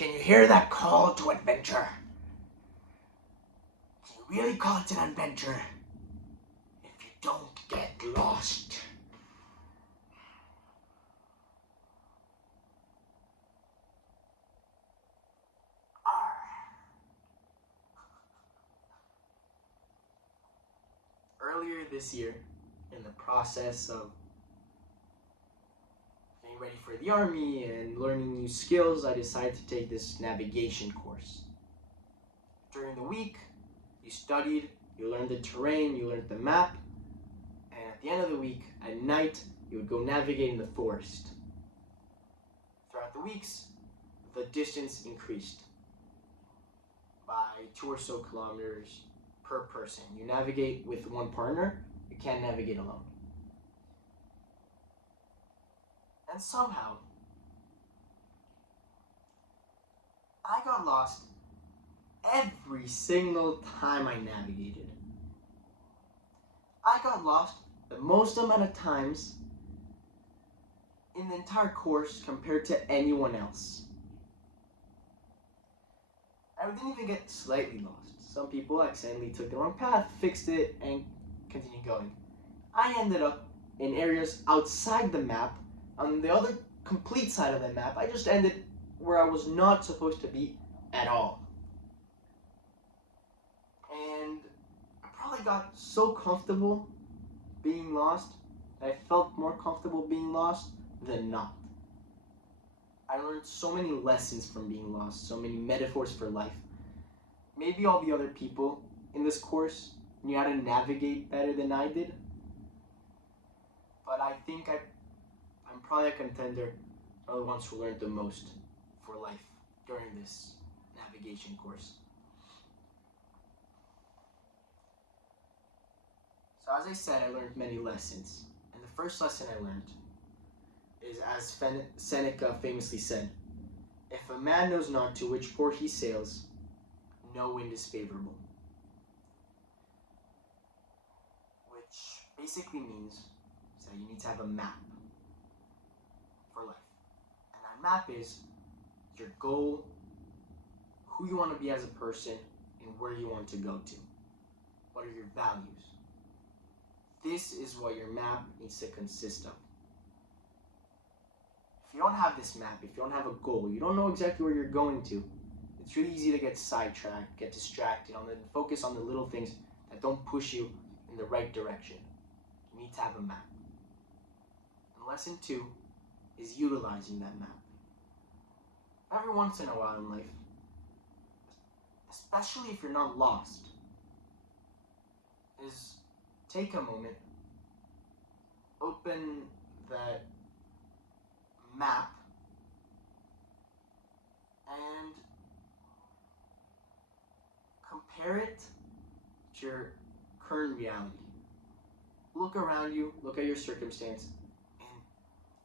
Can you hear that call to adventure? Can you really call it an adventure if you don't get lost? Earlier this year, in the process of getting ready for the army and learning new skills, I decided to take this navigation course. During the week, you studied, you learned the terrain, you learned the map, and at the end of the week, at night, you would go navigate in the forest. Throughout the weeks, the distance increased by 2 or so kilometers per person. You navigate with one partner, you can't navigate alone. And somehow, I got lost every single time I navigated. I got lost the most amount of times in the entire course compared to anyone else. I didn't even get slightly lost. Some people accidentally took the wrong path, fixed it, and continued going. I ended up in areas outside the map, on the other complete side of the map. I just ended where I was not supposed to be at all. And I probably got so comfortable being lost that I felt more comfortable being lost than not. I learned so many lessons from being lost, so many metaphors for life. Maybe all the other people in this course knew how to navigate better than I did, but I think I'm probably a contender for the ones who learned the most for life during this navigation course. So as I said, I learned many lessons. And the first lesson I learned is, as Seneca famously said, if a man knows not to which port he sails, no wind is favorable. Which basically means that you need to have a map for life. And that map is your goal, who you want to be as a person, and where you want to go to. What are your values? This is what your map needs to consist of. If you don't have this map, if you don't have a goal, you don't know exactly where you're going to, it's really easy to get sidetracked, get distracted, and focus on the little things that don't push you in the right direction. You need to have a map. And lesson 2 is utilizing that map. Every once in a while in life, especially if you're not lost, is take a moment, open that map, and compare it to your current reality. Look around you, look at your circumstance, and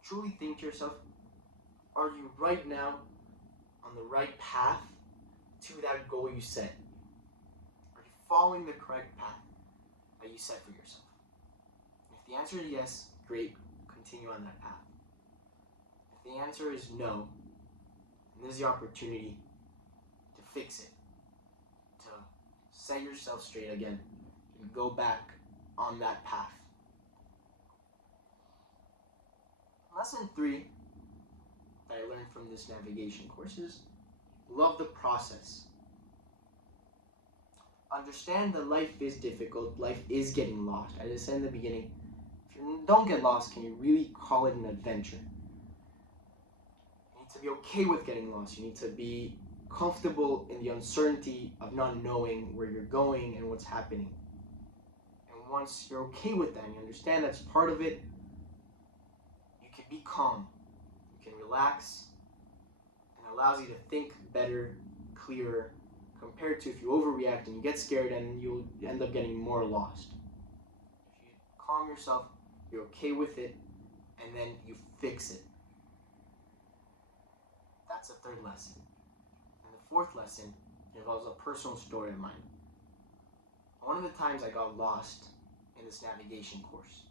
truly think to yourself, are you right now on the right path to that goal you set? Are you following the correct path that you set for yourself? If the answer is yes, great, continue on that path. If the answer is no, then this is your opportunity to fix it, to set yourself straight again, and go back on that path. Lesson 3 that I learned from this navigation course is love the process. Understand that life is difficult, life is getting lost. As I said in the beginning, if you don't get lost, can you really call it an adventure? You need to be okay with getting lost. You need to be comfortable in the uncertainty of not knowing where you're going and what's happening. And once you're okay with that, and you understand that's part of it, you can be calm. You can relax, and it allows you to think better, clearer, compared to if you overreact and you get scared and you'll end up getting more lost. If you calm yourself, you're okay with it, and then you fix it. That's the third lesson. And the fourth lesson involves a personal story of mine. One of the times I got lost in this navigation course,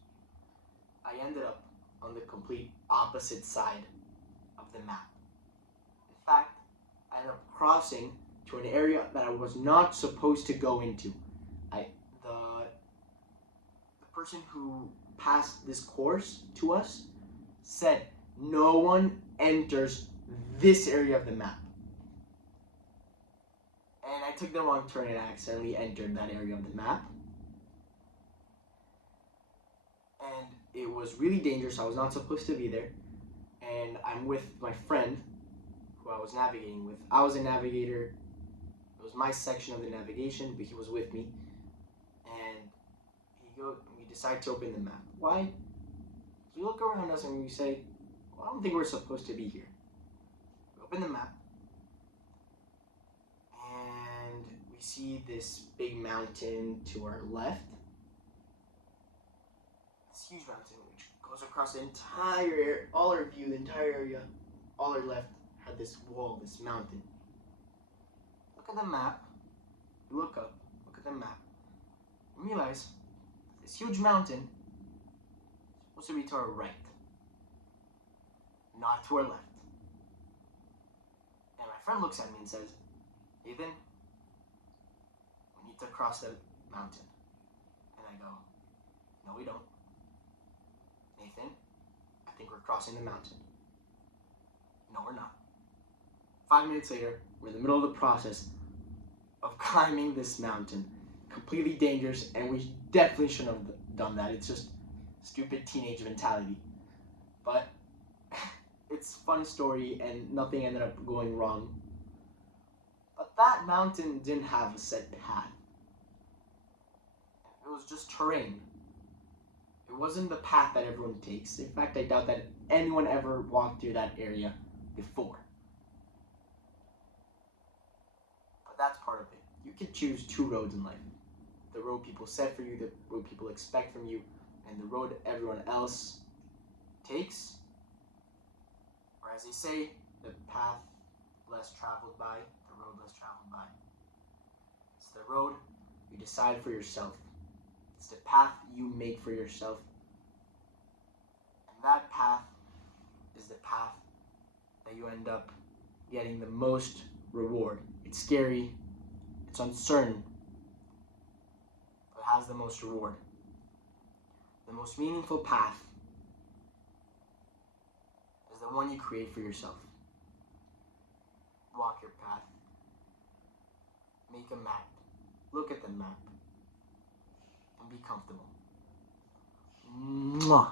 I ended up on the complete opposite side of the map. In fact, I crossing to an area that I was not supposed to go into. The person who passed this course to us said no one enters this area of the map. And I took the wrong turn and accidentally entered that area of the map. And it was really dangerous. I was not supposed to be there. And I'm with my friend who I was navigating with. I was a navigator. It was my section of the navigation, but he was with me. And we decide to open the map. Why? We look around us and we say, well, I don't think we're supposed to be here. We open the map. And we see this big mountain to our left. This huge mountain which goes across the entire area, all our view, the entire area, all our left had this wall, this mountain. Look at the map. You look up, look at the map, and realize this huge mountain is supposed to be to our right, not to our left. And my friend looks at me and says, Ethan, we need to cross the mountain. And I go, no, we don't. Nathan, I think we're crossing the mountain. No, we're not. 5 minutes later, we're in the middle of the process of climbing this mountain. Completely dangerous, and we definitely shouldn't have done that. It's just stupid teenage mentality. But it's a fun story, and nothing ended up going wrong. But that mountain didn't have a set path. It was just terrain. It wasn't the path that everyone takes. In fact, I doubt that anyone ever walked through that area before. But that's part of it. You can choose two roads in life. The road people set for you, the road people expect from you, and the road everyone else takes. Or as they say, the path less traveled by, the road less traveled by. It's the road you decide for yourself. It's the path you make for yourself. And that path is the path that you end up getting the most reward. It's scary, it's uncertain, but it has the most reward. The most meaningful path is the one you create for yourself. Walk your path. Make a map. Look at the map. And be comfortable. Mwah.